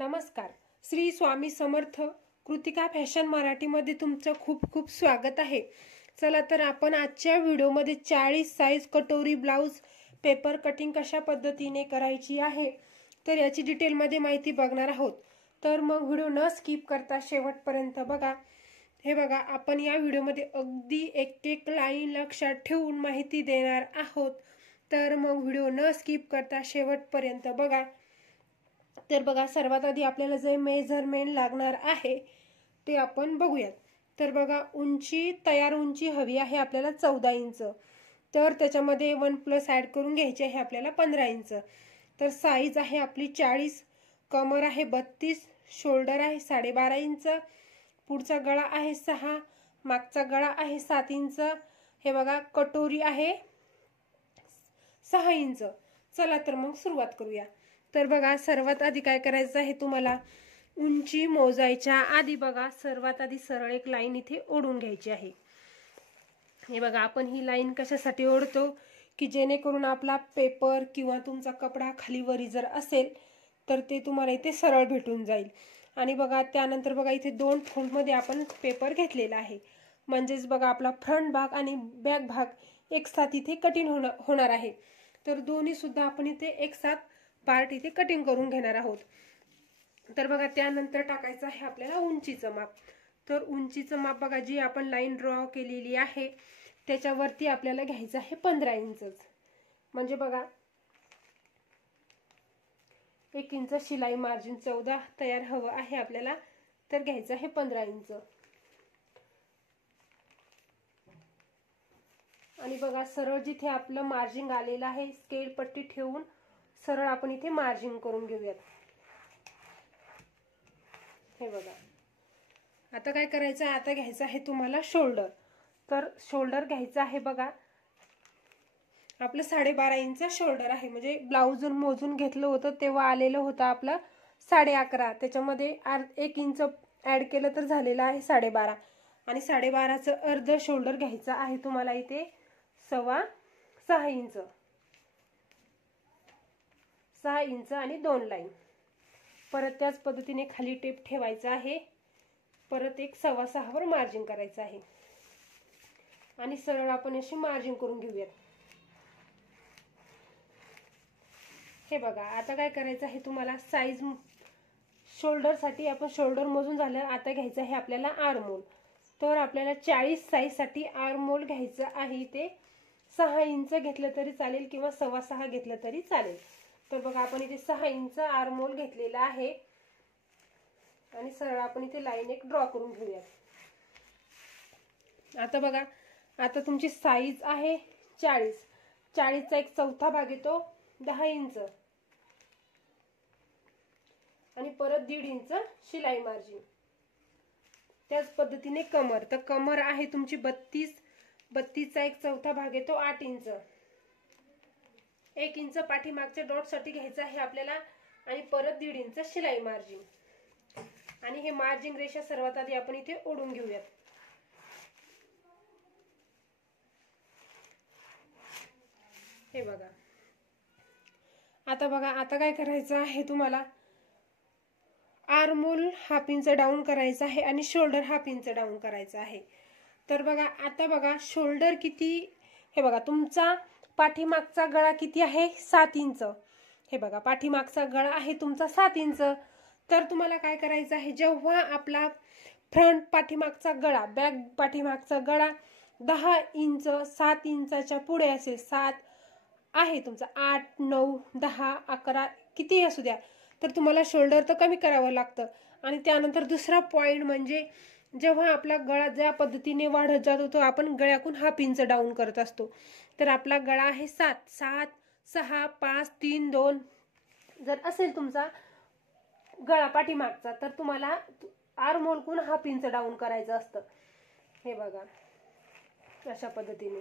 नमस्कार. श्री स्वामी समर्थ कृतिका फॅशन मराठीमध्ये तुमचं खूप खूप स्वागत आहे. चला तर आपण आजच्या व्हिडिओमध्ये 40 साइज कटोरी ब्लाउज पेपर कटिंग कशा पद्धतीने करायची आहे तर याची डिटेलमध्ये माहिती बघणार आहोत. तर मग व्हिडिओ न स्किप करता शेवटपर्यंत बघा. हे बघा, आपण या व्हिडिओमध्ये अगदी एक एक लाईन लक्षात ठेवून माहिती देणार आहोत. तर मग व्हिडिओ न स्किप करता शेवटपर्यंत बघा. तर बघा, सर्वात आधी आपल्याला जे मेजरमेंट लागणार आहे ते आपण बघूयात. तर बघा, तयार उंची हवी आहे आपल्याला 14 इंच. तर त्याच्यामध्ये 1+ ॲड करून घ्यायचे आहे आपल्याला 15 इंच. तर साईज आहे आपली 40, कमर आहे 32, शोल्डर आहे 12.5 इंच, पुढचा गळा आहे 6, मागचा गळा आहे 7 इंच. हे बघा, कटोरी आहे 6 इंच. चला तर मग सुरुवात करूया. तर बघा, सर्वात आधी काय करायचं आहे तुम्हाला, उंची मोजायच्या आधी बघा सर्वात आधी सरळ एक लाईन इथे ओढून घ्यायची आहे. हे बघा, आपण ही लाईन कशासाठी ओढतो की जेणेकरून आपला पेपर किंवा तुमचा कपडा खाली वरी जर असेल तर ते तुम्हाला इथे सरळ भेटून जाईल. आणि बघा, त्यानंतर बघा इथे 2 फोल्डमध्ये आपण पेपर घेतलेला आहे. म्हणजेच बघा, आपला फ्रंट भाग आणि बॅक भाग एक साथ इथे कटिंग होणार आहे. तर दोन्ही सुद्धा आपण इथे एक साथ पार्ट इथे कटिंग करून घेणार आहोत. तर बघा, त्यानंतर टाकायचं आहे आपल्याला उंचीचं माप. तर उंचीचं माप बघा, जी आपण लाईन ड्रॉ केलेली आहे त्याच्यावरती आपल्याला घ्यायचं आहे 15 इंचच. म्हणजे बघा, 1 इंच शिलाई मार्जिन 14 तयार हवं आहे आपल्याला, तर घ्यायचं आहे 15 इंच. आणि बघा, सरळ जिथे आपलं मार्जिन आलेलं आहे स्केल पट्टी ठेवून सरळ आपण इथे मार्जिन करून घेऊयात. हे बघा, आता काय करायचं आहे, आता घ्यायचं आहे तुम्हाला शोल्डर. तर शोल्डर घ्यायचं आहे बघा, आपलं 12.5 इंच शोल्डर आहे. म्हणजे ब्लाऊज मोजून घेतलं होतं तेव्हा आलेलं होतं आपलं 11.5. त्याच्यामध्ये 1 इंच ऍड केलं तर झालेलं आहे 12.5. आणि 12.5चं अर्ध शोल्डर घ्यायचं आहे तुम्हाला इथे 6.25 इंच. 6 इंच आणि 2 लाईन. परत त्याच पद्धतीने खाली टेप ठेवायचा आहे. परत एक 6.25 वर मार्जिन करायचं आहे आणि सरळ आपण अशी मार्जिन करून घेऊयात. हे बघा, आता काय करायचं आहे तुम्हाला, साईज शोल्डर साठी आपण शोल्डर मोजून झालं. आता घ्यायचं आहे आपल्याला आर्महोल. तर आपल्याला 40 साईज साठी आर्महोल घ्यायचं आहे. ते 6 इंच घेतलं तरी चालेल किंवा 6.25 घेतलं तरी चालेल. तर बघा, आपण इथे 6 इंच आर्महोल घेतलेला आहे आणि सरळ आपण इथे लाईन एक ड्रॉ करून घेऊया. आता बघा, आता तुमची साईज आहे 40. 40चा 1/4 भाग येतो 10 इंच आणि परत 1.5 इंच शिलाई मार्जिन. त्याच पद्धतीने कमर, तर कमर आहे तुमची 32. 32चा 1/4 भाग येतो 8 इंच. 1 इंच पाठीमागच्या डॉट साठी घ्यायचं आहे आपल्याला आणि परत 1.5 इंच शिलाई मार्जिन. आणि हे मार्जिन रेषा सर्वात आधी आपण इथे ओढून घेऊयात. हे बघा, आता बघा, आता काय करायचं आहे तुम्हाला, आर्महोल 1/2 इंच डाऊन करायचं आहे आणि शोल्डर 1/2 इंच डाऊन करायचं आहे. तर बघा, आता बघा शोल्डर किती, हे बघा तुमचा पाठीमागचा गळा किती आहे 7 इंच. हे बघा, पाठीमागचा गळा आहे तुमचा 7 इंच. तर तुम्हाला काय करायचं आहे, जेव्हा आपला फ्रंट पाठीमागचा गळा, बॅक पाठीमागचा गळा 10 इंच 7 इंचाच्या पुढे असेल, 7 आहे तुमचा, 8 9 10 11 किती असू द्या, तर तुम्हाला शोल्डर तर कमी करावं लागतं. आणि त्यानंतर दुसरा पॉइंट म्हणजे जेव्हा आपला गळा ज्या पद्धतीने वाढत जातो तो आपण गळ्याकून 1/2 इंच डाऊन करत असतो. तर आपला गळा आहे 7 7 6 5 3 2 जर असेल तुमचा गळा पाठीमागचा, तर तुम्हाला आर्महोलकून 1/2 इंच डाऊन करायचं असतं. हे बघा, अशा पद्धतीने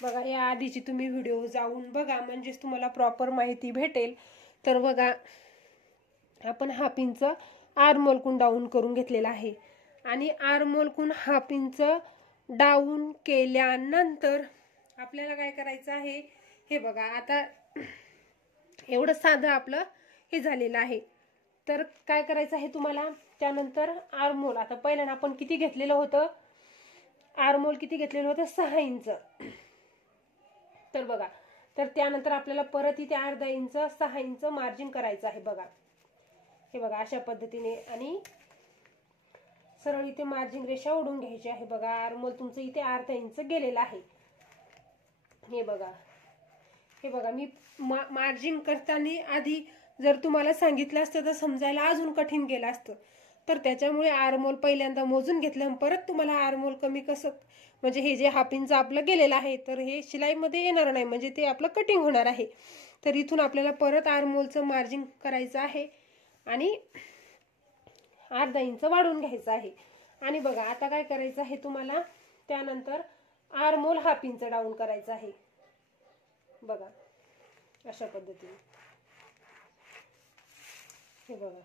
बघा, या आधीची तुम्ही व्हिडिओ जाऊन बघा, म्हणजेच तुम्हाला प्रॉपर माहिती भेटेल. तर बघा, आपण 1/2 इंच आर्महोलकून डाऊन करून घेतलेला आहे. आणि आर्महोलकून 1/2 इंच डाऊन केल्यानंतर आपल्याला काय करायचं आहे, हे बघा, आता एवढं साधं आपलं हे झालेलं आहे. तर काय करायचं आहे तुम्हाला, त्यानंतर आर्महोल. आता पहिल्यांदा आपण किती घेतलेलं होतं, आर्महोल किती घेतलेलं होतं, 6 इंच. तर बघा, तर त्यानंतर आपल्याला परत इथे अर्धा इंच 6 इंच मार्जिन करायचं आहे बघा. हे बघा अशा पद्धतीने, आणि सरळ इथे मार्जिन रेषा ओढून घ्यायची आहे बघा. आर्महोल तुमचं इथे अर्धा इंच गेलेलं आहे. हे बघा, हे बघा, मी मार्जिन करताना आधी जर तुम्हाला सांगितलं असतं तर समजायला अजून कठीण गेलं असतं. तर त्याच्यामुळे आर्महोल पहिल्यांदा मोजून घेतलं, परत तुम्हाला आर्महोल कमी कसं, म्हणजे हे जे हाफ इंच आपलं गेलेलं आहे तर हे शिलाईमध्ये येणार नाही, म्हणजे ते आपलं कटिंग होणार आहे. तर इथून आपल्याला परत आर्महोलचं मार्जिन करायचं आहे आणि अर्धा इंच वाढवून घ्यायचं आहे. आणि बघा आता काय करायचं आहे तुम्हाला, त्यानंतर आर्महोल हाफ इंच डाऊन करायचं आहे बघा अशा पद्धतीने. हे बघा,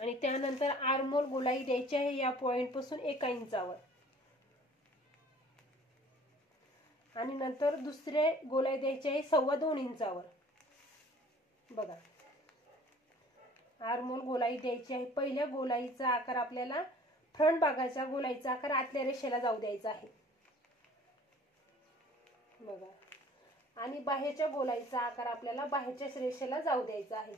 आणि त्यानंतर आर्महोल गोलाई द्यायची आहे या पॉइंट पासून 1 इंचावर, आणि नंतर दुसरे गोलाई द्यायचे आहे 2.25 इंचावर बघा. आर्महोल गोलाई द्यायची आहे. पहिल्या गोलाईचा आकार आपल्याला फ्रंट भागाच्या गोलाईचा आकार आतल्या रेषेला जाऊ द्यायचा आहे बघा, आणि बाहेरच्या गोलाईचा आकार आपल्याला बाहेरच्या रेषेला जाऊ द्यायचा आहे.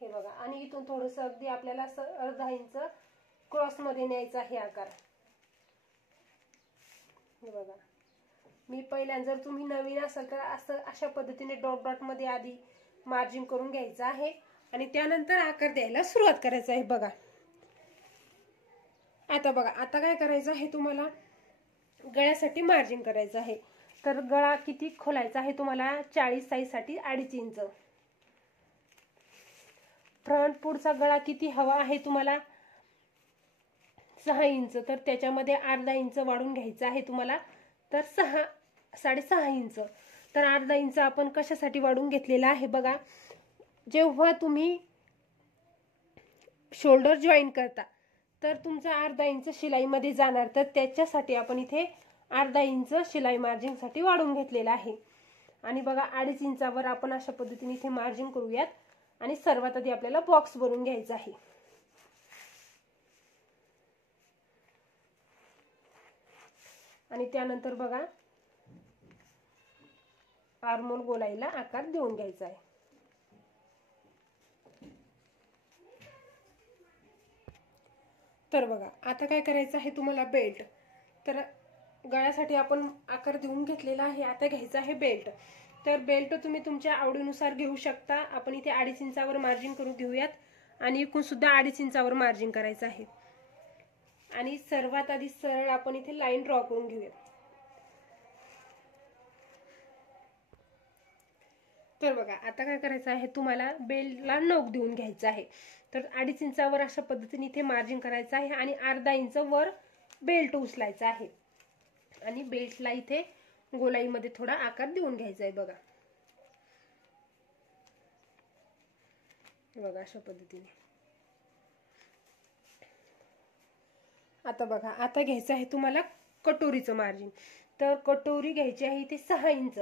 हे बघा, आणि इथून थोडंसं अगदी आपल्याला अर्धा इंच क्रॉस मध्ये न्यायचा आहे आकार. हे बघा, मी पहिल्यांदा, जर तुम्ही नवीन असाल तर असं अशा पद्धतीने डॉट डॉट मध्ये आधी मार्जिन करून घ्यायचं आहे आणि त्यानंतर आकार द्यायला सुरुवात करायचं आहे बघा. आता बघा, आता काय करायचं आहे तुम्हाला, गळ्यासाठी मार्जिन करायचं आहे. तर गळा किती खोलायचा आहे तुम्हाला, 40 साईज साठी 2.5 इंच. फ्रंट पुढचा गळा किती हवा आहे तुम्हाला, 6 इंच. तर त्याच्यामध्ये अर्धा इंच वाढून घ्यायचा आहे तुम्हाला, तर 6.5 इंच. तर अर्धा इंच आपण कशासाठी वाढून घेतलेला आहे बघा, जेव्हा तुम्ही शोल्डर जॉईन करता तर तुमचा अर्धा इंच शिलाईमध्ये जाणार, तर त्याच्यासाठी आपण इथे अर्धा इंच शिलाई मार्जिन साठी वाढून घेतलेला आहे. आणि बघा 2.5 इंचावर आपण अशा पद्धतीने इथे मार्जिन करूयात, आणि सर्वात आधी आपल्याला बॉक्स भरून घ्यायचा आहे. आणि त्यानंतर बघा आर्महोल गोलाईला आकार देऊन घ्यायचा आहे. तर बघा आता काय करायचं आहे तुम्हाला, बेल्ट. तर गळ्यासाठी आपण आकार देऊन घेतलेला आहे, आता घ्यायचा आहे बेल्ट. तर बेल्ट तुम्ही तुमच्या आवडीनुसार घेऊ शकता. आपण इथे 2.5 इंचावर मार्जिन करून घेऊयात, आणि एकूण सुद्धा 2.5 इंचावर मार्जिन करायचं आहे. आणि सर्वात आधी सरळ आपण इथे लाईन ड्रॉ करून घेऊयात. तर बघा आता काय करायचं आहे तुम्हाला, बेल्टला नोक देऊन घ्यायचं आहे. तर 2.5 इंचावर अशा पद्धतीने इथे मार्जिन करायचं आहे, आणि अर्धा इंच वर बेल्ट उचलायचा आहे, आणि बेल्टला इथे गोलाईमध्ये थोडा आकार देऊन घ्यायचा आहे बघा. बघा अशा पद्धतीने. आता बघा, आता घ्यायचं आहे तुम्हाला कटोरीचं मार्जिन. तर कटोरी घ्यायची आहे इथे 6 इंच.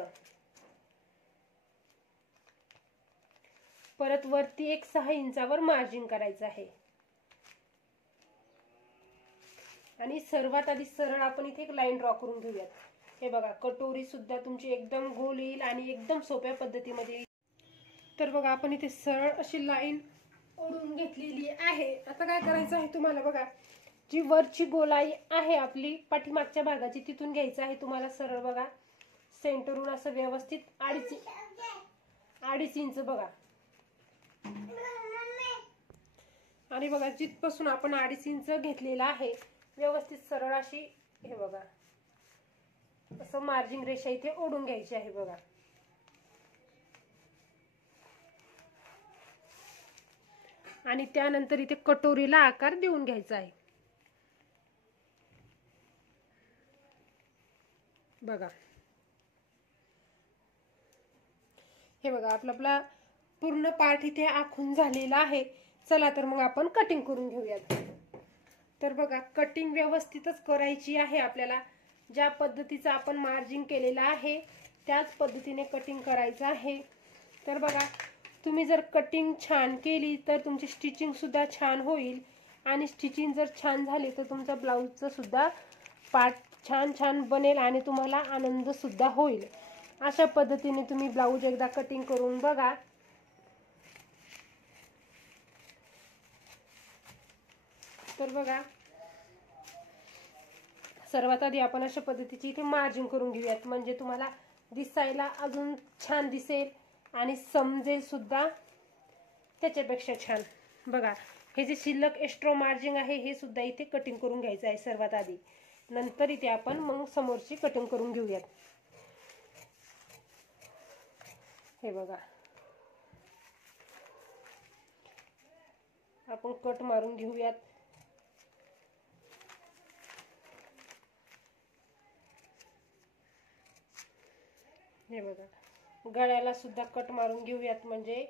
परत वरती एक 6 इंचावर मार्जिन करायचं आहे, आणि सर्वात आधी सरळ आपण इथे एक लाईन ड्रॉ करून घेऊयात. हे बघा, कटोरी सुद्धा तुमची एकदम गोल येईल आणि एकदम सोप्या पद्धतीमध्ये. तर बघा आपण इथे सरळ अशी लाईन ओढून घेतलेली आहे. आता काय करायचं आहे तुम्हाला बघा, जी वरची गोलाई आहे आपली पाठीमागच्या भागाची, तिथून घ्यायचं आहे तुम्हाला सरळ बघा, सेंटरहून असं व्यवस्थित 2.5 इंच बघा. आणि बघा जिथपासून आपण 2.5 इंच घेतलेला आहे, व्यवस्थित सरळ अशी हे बघा असं मार्जिन रेषा इथे ओढून घ्यायची आहे बघा. आणि त्यानंतर इथे कटोरीला आकार देऊन घ्यायचा आहे बघा. हे बघा आपला पूर्ण पार्ट इथे आखून झालेला आहे. चला तर मग आपण कटिंग करून घेऊयात. तर बघा कटिंग व्यवस्थितच करायची आहे आपल्याला. ज्या पद्धतीचं आपण मार्जिन केलेलं आहे त्याच पद्धतीने कटिंग करायचं आहे। तर बघा, तुम्ही जर कटिंग छान केली तर तुमची स्टिचिंग सुद्धा छान होईल आणि स्टिचिंग जर छान झाली तर तुमचा ब्लाऊजचा सुद्धा पार्ट छान छान बनेल आणि तुम्हाला आनंद सुद्धा होईल। अशा पद्धतीने तुम्ही ब्लाऊज एकदा कटिंग करून बघा। तर बघा, सर्वात आधी आपण अशा पद्धतीची इथे मार्जिन करून घेऊयात, म्हणजे तुम्हाला दिसायला अजून छान दिसेल आणि समजेल सुद्धा त्याच्यापेक्षा छान। बघा, हे जे शिल्लक एक्स्ट्रा मार्जिन आहे हे सुद्धा इथे कटिंग करून घ्यायचं आहे सर्वात आधी, नंतर इथे आपण मग समोरची कटिंग करून घेऊयात। हे बघा, आपण कट मारून घेऊयात। हे बघा, गळ्याला सुद्धा कट मारून घेऊयात, म्हणजे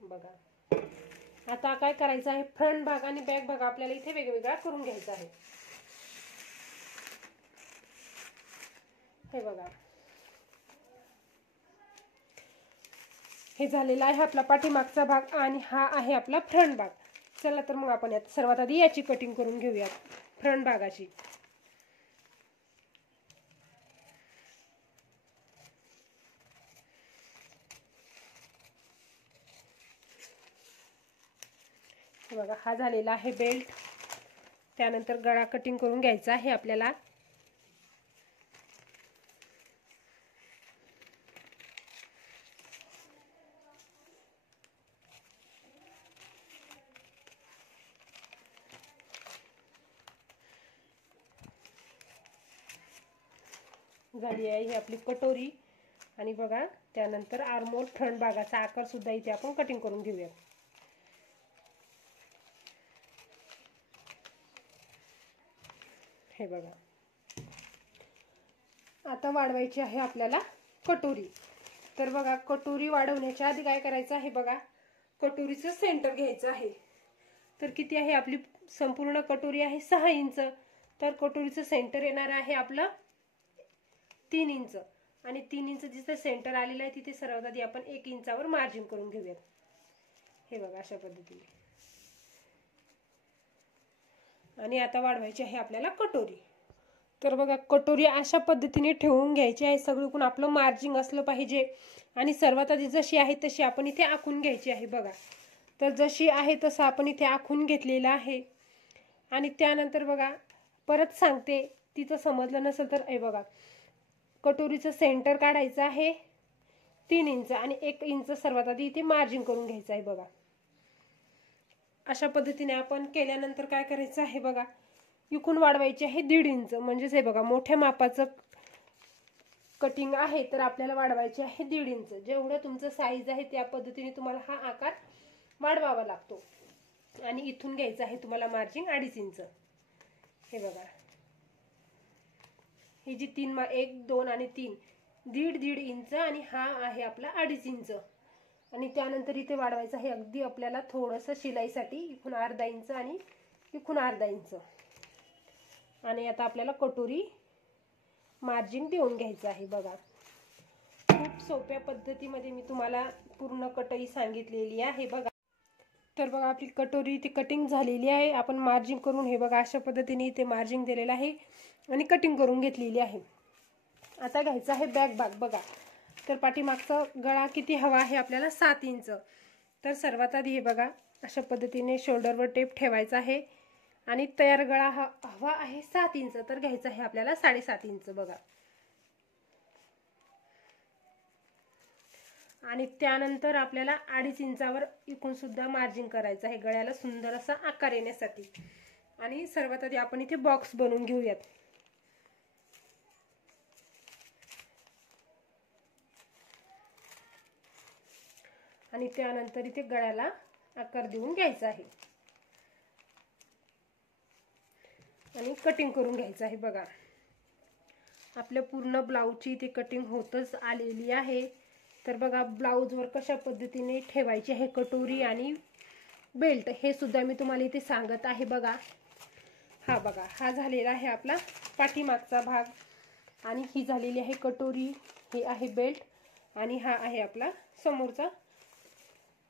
बघा आता काय करायचं आहे, फ्रंट भाग आणि बॅक भाग आपल्याला इथे वेगवेगळा करून घ्यायचा आहे। हे बघा, हे झालेला आहे आपला पाठीमागचा भाग आणि हा आहे आपला फ्रंट भाग। चला तर मग आपण यात सर्वात आधी याची कटिंग करून घेऊयात, फ्रंट भागाची। बघा, हा झालेला आहे बेल्ट। त्यानंतर गळा कटिंग करून घ्यायचा आहे आपल्याला। झाली आहे ही आपली कटोरी आणि बघा, त्यानंतर आर्महोल फ्रंट भागाचा आकार सुद्धा इथे आपण कटिंग करून घेऊया। हे बघा, आता वाढवायची आहे आपल्याला कटोरी। तर बघा, कटोरी वाढवण्याच्या आधी काय करायचं आहे, बघा कटोरीचं सेंटर घ्यायचं आहे। तर किती आहे आपली संपूर्ण कटोरी आहे 6 इंच, तर कटोरीचं सेंटर येणार आहे आपलं 3 इंच आणि 3 इंच जिथे सेंटर आलेलं आहे तिथे सर्वात आधी आपण 1 इंचावर मार्जिन करून घेऊयात। हे बघा, अशा पद्धतीने। आणि आता वाढवायची आहे आपल्याला कटोरी। तर बघा, कटोरी अशा पद्धतीने ठेवून घ्यायची आहे, सगळीकडून आपलं मार्जिन असलं पाहिजे आणि सर्वात आधी जशी आहे तशी आपण इथे आखून घ्यायची आहे। बघा, तर जशी आहे तसं आपण इथे आखून घेतलेलं आहे। आणि त्यानंतर बघा, परत सांगते, तिचं समजलं नसेल तर हे बघा, कटोरीचं सेंटर काढायचं आहे 3 इंच आणि 1 इंच सर्वात आधी इथे मार्जिन करून घ्यायचं आहे। बघा, अशा पद्धतीने आपण केल्यानंतर काय करायचं आहे, बघा इकडून वाढवायचे आहे 1.5 इंच, म्हणजेच हे बघा मोठ्या मापाचं कटिंग आहे तर आपल्याला वाढवायचे आहे 1.5 इंच। जेवढं तुमचं साईज आहे त्या पद्धतीने तुम्हाला हा आकार वाढवावा लागतो आणि इथून घ्यायचं आहे तुम्हाला मार्जिन 2.5 इंच। हे बघा, ही जी 1, 2 आणि 3 1.5 इंच आणि हा आहे आपला 2.5 इंच। आणि त्यानंतर इथे वाढवायचं आहे अगदी आपल्याला थोडंसं शिलाईसाठी इथून 1/2 इंच आणि इथून 1/2 इंच। आणि आता आपल्याला कटोरी मार्जिन देऊन घ्यायचं आहे। बघा, खूप सोप्या पद्धतीमध्ये मी तुम्हाला पूर्ण कटोरी सांगितलेली आहे। बघा, तर बघा आपली कटोरी इथे कटिंग झालेली आहे। आपण मार्जिन करून हे बघा अशा पद्धतीने इथे मार्जिन दिलेलं आहे आणि कटिंग करून घेतलेली आहे। आता घ्यायचा आहे बॅक भाग। बघा, तर पाठीमागचा गळा किती हवा आहे आपल्याला 7 इंच। तर सर्वात आधी हे बघा अशा पद्धतीने शोल्डरवर टेप ठेवायचा आहे आणि तयार गळा हवा आहे 7 इंच, तर घ्यायचा आहे आपल्याला 7.5 इंच। बघा, आणि त्यानंतर आपल्याला 2.5 इंचावर इकडून सुद्धा मार्जिन करायचं आहे गळ्याला सुंदर असा आकार येण्यासाठी। आणि सर्वात आधी आपण इथे बॉक्स बनवून घेऊयात। आणि त्यानंतर इथे गळ्याला आकार देऊन घ्यायचा आहे आणि कटिंग करून घ्यायचं आहे। बघा, आपल्या पूर्ण ब्लाऊजची इथे कटिंग होतच आलेली आहे। तर बघा, ब्लाऊजवर कशा पद्धतीने ठेवायची आहे कटोरी आणि बेल्ट हे सुद्धा मी तुम्हाला इथे सांगत आहे। बघा, हा बघा, हा झालेला आहे आपला पाठीमागचा भाग। आणि ही झालेली आहे कटोरी, ही आहे बेल्ट आणि हा आहे आपला समोरचा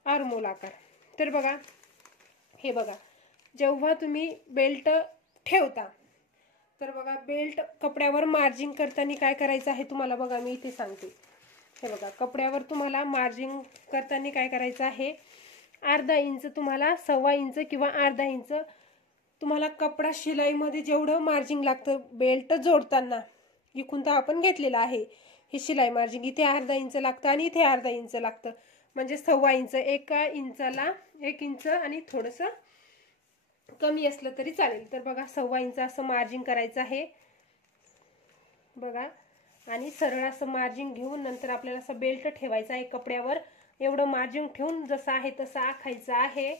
आर्मोल आकार। तर बघा, हे बघा, जेव्हा तुम्ही बेल्ट ठेवता तर बघा, बेल्ट कपड्यावर मार्जिंग करताना काय करायचं आहे तुम्हाला बघा, मी इथे सांगते। हे बघा, कपड्यावर तुम्हाला मार्जिंग करताना काय करायचं आहे, अर्धा इंच तुम्हाला, 1.25 इंच किंवा अर्धा इंच तुम्हाला कपडा शिलाईमध्ये जेवढं मार्जिंग लागतं बेल्ट जोडताना, इकून तर आपण घेतलेलं आहे हे शिलाई मार्जिंग, इथे अर्धा इंच लागतं आणि इथे अर्धा इंच लागतं, म्हणजे 1.25 इंच। एका इंचाला 1 इंच आणि थोडंसं कमी असलं तरी चालेल। तर बघा, 1.25 इंच असं मार्जिंग करायचं आहे बघा, आणि सरळ असं मार्जिंग घेऊन नंतर आपल्याला असं बेल्ट ठेवायचा आहे कपड्यावर। एवढं मार्जिंग ठेवून जसं आहे तसं आखायचं आहे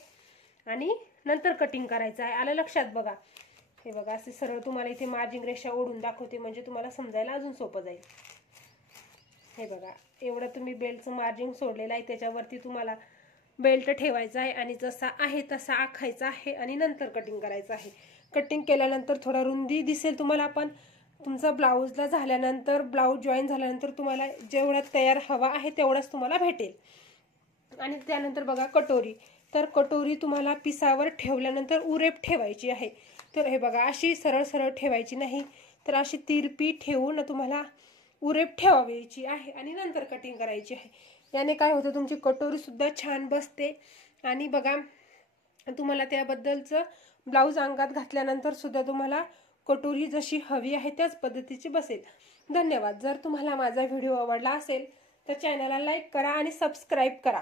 आणि नंतर कटिंग करायचं आहे। आलं लक्षात बघा? हे बघा, असे सरळ तुम्हाला इथे मार्जिंग रेषा ओढून दाखवते, म्हणजे तुम्हाला समजायला अजून सोपं जाईल। हे बघा, एवढं तुम्ही बेल्टचं मार्जिंग सोडलेलं आहे, त्याच्यावरती तुम्हाला बेल्ट ठेवायचा आहे आणि जसा आहे तसा आखायचा आहे आणि नंतर कटिंग करायचं आहे। कटिंग केल्यानंतर थोडा रुंदी दिसेल तुम्हाला, पण तुमचा ब्लाऊजला झाल्यानंतर, ब्लाऊज जॉईन झाल्यानंतर तुम्हाला जेवढा तयार हवा आहे तेवढाच तुम्हाला भेटेल। आणि त्यानंतर बघा कटोरी, तर कटोरी तुम्हाला पिसावर ठेवल्यानंतर उरेप ठेवायची आहे। तर हे बघा, अशी सरळ सरळ ठेवायची नाही, तर अशी तिरपी ठेवून तुम्हाला उरेप ठेवायची आहे आणि नंतर कटिंग करायची आहे। याने काय होतं, तुमची कटोरी सुद्धा छान बसते आणि बघा, तुम्हाला त्याबद्दलचं ब्लाऊज अंगात घातल्यानंतर सुद्धा तुम्हाला कटोरी जशी हवी आहे त्याच पद्धतीची बसेल। धन्यवाद। जर तुम्हाला माझा व्हिडिओ आवडला असेल तर चॅनलला लाईक करा आणि सबस्क्राईब करा।